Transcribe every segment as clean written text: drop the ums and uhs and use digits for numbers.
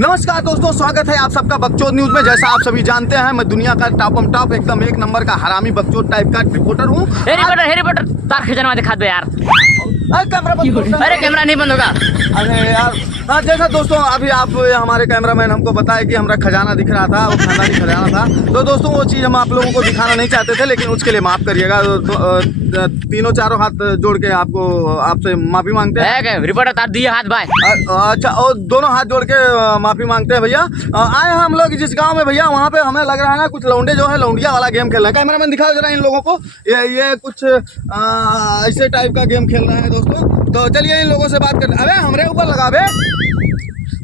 नमस्कार दोस्तों, स्वागत है आप सबका बकचोद न्यूज में। जैसा आप सभी जानते हैं, मैं दुनिया का टॉप एकदम एक नंबर का हरामी बकचोद टाइप का रिपोर्टर हूँ। रिपोर्टर तार खजाना दिखा दो यार। अरे कैमरा नहीं बंद होगा। अरे यार, हाँ जैसा दोस्तों अभी आप हमारे कैमरामैन हमको बताया कि हमारा खजाना दिख रहा था, वो खानदानी खजाना था। तो दोस्तों वो चीज़ हम आप लोगों को दिखाना नहीं चाहते थे, लेकिन उसके लिए माफ़ करिएगा। तीनों चारों हाथ जोड़ के आपसे माफ़ी मांगते हैं। रिपोर्टर तार दिए हाथ भाई। अच्छा, और दोनों हाथ जोड़ के माफ़ी मांगते हैं भैया। आए हैं हम लोग जिस गांव में भैया, वहाँ पे हमें लग रहा है ना कुछ लौंडे जो है लौंडिया वाला गेम खेल रहे हैं। कैमरामैन दिखाओ जरा इन लोगों को। ये कुछ ऐसे टाइप का गेम खेल रहे हैं दोस्तों। तो चलिए इन लोगों से बात करते। अबे हमरे ऊपर लगा बे,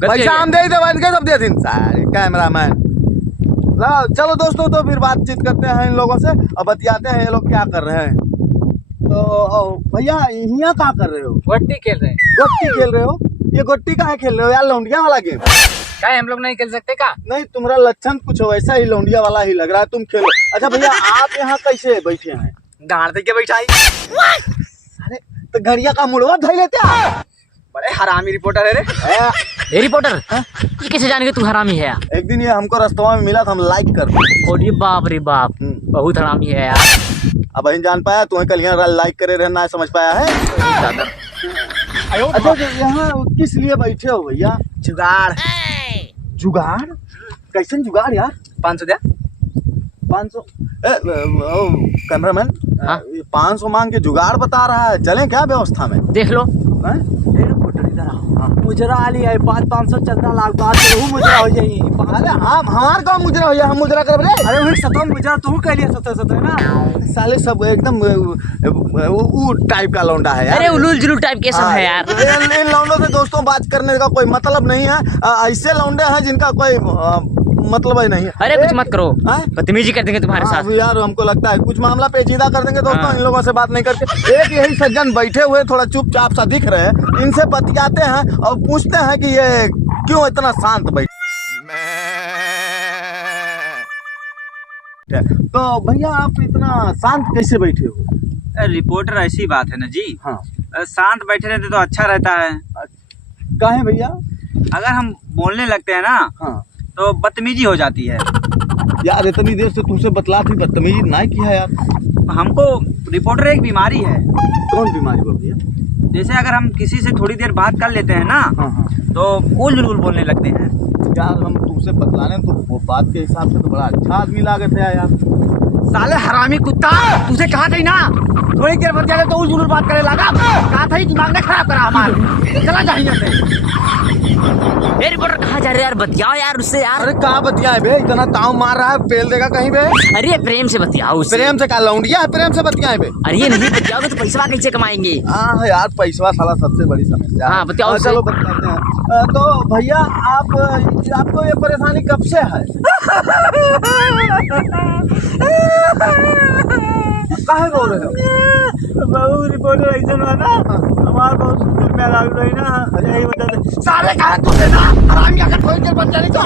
पैसा हम दे बैठ के सब दे दिन सारे कैमरामैन। चलो दोस्तों, तो फिर बातचीत करते हैं इन लोगों से और बतियाते हैं ये लोग क्या कर रहे हैं। तो भैया यहाँ क्या कर रहे हो? गोट्टी खेल रहे हैं। गोट्टी खेल रहे हो? ये गोट्टी कहाँ खेल रहे हो यार? लौंडिया वाला गेम क्या हम लोग नहीं खेल सकते का? नहीं, तुम्हारा लक्षण कुछ वैसा ही लौंडिया वाला ही लग रहा है, तुम खेलो। अच्छा भैया, आप यहाँ कैसे बैठे हैं? गाड़ दे के बैठाई। अरे तो घड़िया का मुड़वा धोई लेते हैं। बड़े हरामी रिपोर्टर है रे। रिपोर्टर ये कैसे जानेंगे तू हरामी है? एक दिन ये हमको रास्ता में मिला था, हम लाइक कर दिए। बाप रे बाप, बहुत हरामी है यार। अब नहीं जान पाया, तुम्हें कल यहाँ लाइक करे रहना समझ पाया है। अच्छा यहाँ किस लिए बैठे हो भैया? जुगाड़। जुगाड़? कैसे जुगाड़ यार? 500 दिया। 500? कैमरामैन, 500 मांग के जुगाड़ बता रहा है, चलें क्या व्यवस्था में? देख लो। मुजरा आली है 500 चंदा लाख बात तो मुजरा हो जाई। अरे हम हमार का मुजरा हो जाए, हम मुजरा कर रे। अरे वही सतो मुजरा तू कह लिया 70 है ना। साले सब एकदम वो टाइप का लौंडा है यार। अरे उलूल जुलूल टाइप के सब है यार। इन लौंडों से दोस्तों बात करने का कोई मतलब नहीं है। ऐसे लौंडे हैं जिनका कोई मतलब ही नहीं है। अरे कुछ मत करो, बदतमीजी कर देंगे तुम्हारे साथ यार। हमको लगता है कुछ मामला पेचीदा कर देंगे दोस्तों। इन लोगों से बात नहीं करके एक यही सज्जन बैठे हुए थोड़ा चुपचाप सा दिख रहे हैं, इनसे बतियाते हैं और पूछते हैं कि ये क्यों इतना शांत बैठे। तो भैया आप इतना शांत कैसे बैठे हो? रिपोर्टर ऐसी बात है ना जी। हाँ, शांत बैठे रहते तो अच्छा रहता है। काहे भैया? अगर हम बोलने लगते हैं ना हाँ तो बदतमीजी हो जाती है यार। इतनी देर से तुमसे बतला थी, बदतमीजी नहीं किया यार। हमको रिपोर्टर एक बीमारी है। कौन बीमारी भैया? जैसे अगर हम किसी से थोड़ी देर बात कर लेते हैं ना, हाँ हाँ तो उल जुलूल बोलने लगते हैं यार। हम तुमसे बतलाने तो वो बात के हिसाब से तो बड़ा अच्छा आदमी लागत है यार। साले हरामी कुत्ता, तुझे कहा था ना थोड़ी देर बतिया तो उल जुलूल बात करे लगा। कहा था दिमाग ने खराब करा हमारा। चला जाइए। ए रिपोर्टर कहाँ जा रहे यार? बतियाओ यार उससे यार। अरे कहाँ बतियाए बे? इतना ताव मार रहा है, फेल देगा कहीं बे। अरे प्रेम से बतियाओ उससे। प्रेम से क्या लौंडिया है? प्रेम से बतियाए बे? अरे ये नहीं बतियाओगे तो पैसा कैसे कमाएंगे? हाँ यार, पैसा साला सबसे बड़ी समस्या। हाँ बतियाओ। चलो बतियाते हैं। तो भैया आपको ये परेशानी कब से है? काहे रो रहे हो? बहु रिपोर्टर ऐसे ना हमारे बहुत मेरा रही ना, यही वजह से साले कहा तुझे ना हरामी। अगर थोड़ी देर बच जानी तो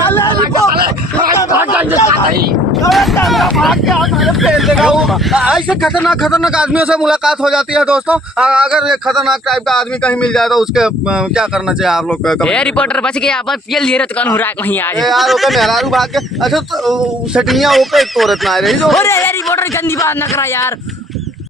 ऐसे खतरनाक आदमियों से मुलाकात हो जाती है दोस्तों। अगर ये खतरनाक टाइप का आदमी कहीं मिल जाए तो उसके क्या करना चाहिए आप लोग? रिपोर्टर बच गया, बस ये लिए कौन हो रहा है कहीं आज यार ओके मेहरारू भाग के। अच्छा तो सेटिंगिया ओके तो रत्ना रही जो। अरे यार रिपोर्टर गंदी बात न करा यार।